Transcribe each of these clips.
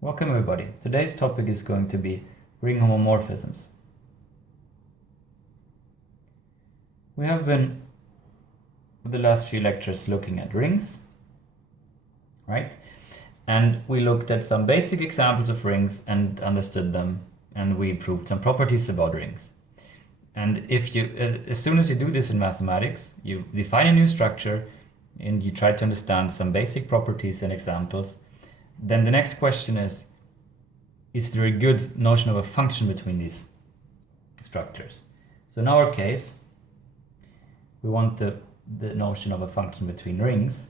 Welcome everybody. Today's topic is going to be ring homomorphisms. We have been, for the last few lectures, looking at rings, right? And we looked at some basic examples of rings and understood them, and we proved some properties about rings. And if you, as soon as you do this in mathematics, you define a new structure and you try to understand some basic properties and examples, then the next question is there a good notion of a function between these structures? So in our case, we want the notion of a function between rings,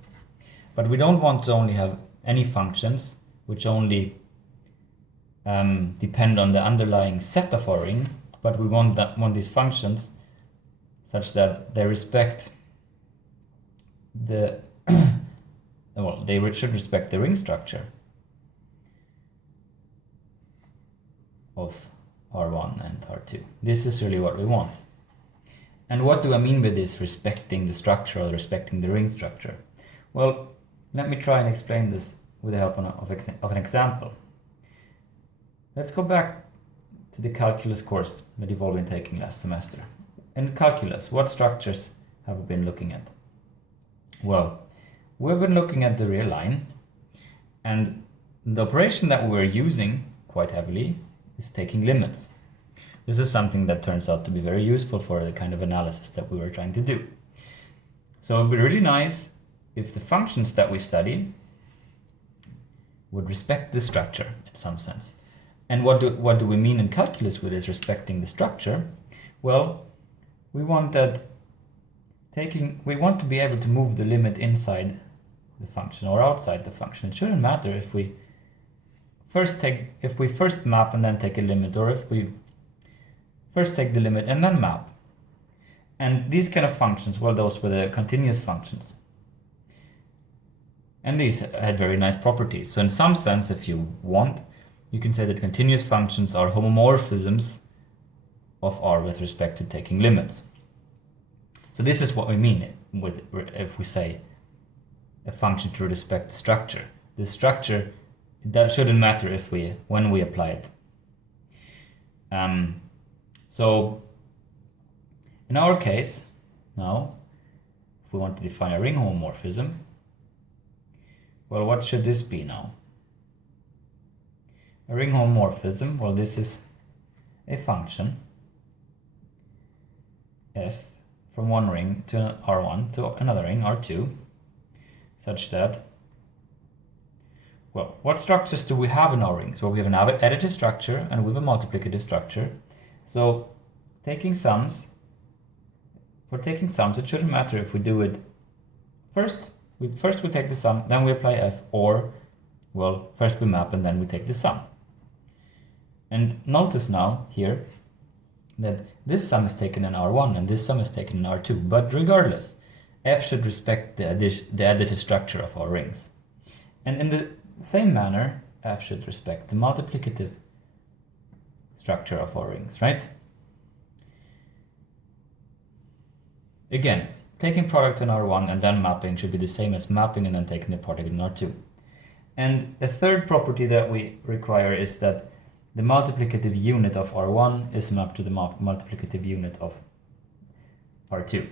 but we don't want to only have any functions which only depend on the underlying set of our ring, but we want these functions such that they respect the well, they should respect the ring structure of R1 and R2. This is really what we want. And what do I mean by this, respecting the structure or respecting the ring structure? Well, let me try and explain this with the help of an example. Let's go back to the calculus course that you've all been taking last semester. In calculus, what structures have we been looking at? Well, we've been looking at the real line, and the operation that we're using quite heavily is taking limits. This is something that turns out to be very useful for the kind of analysis that we were trying to do. So it would be really nice if the functions that we study would respect the structure in some sense. And what do we mean in calculus with this respecting the structure? Well, we want to be able to move the limit inside the function or outside the function. It shouldn't matter if we first map and then take a limit, or if we first take the limit and then map. And these kind of functions, well, those were the continuous functions. And these had very nice properties. So in some sense, if you want, you can say that continuous functions are homomorphisms of R with respect to taking limits. So this is what we mean with if we say a function to respect the structure. The structure, that shouldn't matter when we apply it. So in our case, now, if we want to define a ring homomorphism, well, what should this be now? A ring homomorphism, well, this is a function f from one ring to R1 to another ring, R2, such that, well, what structures do we have in our rings? Well, we have an additive structure and we have a multiplicative structure. So for taking sums, it shouldn't matter if we do it first we take the sum, then we apply f, or, well, first we map and then we take the sum. And notice now here that this sum is taken in R1 and this sum is taken in R2, but regardless, f should respect the additive structure of our rings. And in the same manner, f should respect the multiplicative structure of our rings, right? Again, taking products in R1 and then mapping should be the same as mapping and then taking the product in R2. And a third property that we require is that the multiplicative unit of R1 is mapped to the multiplicative unit of R2.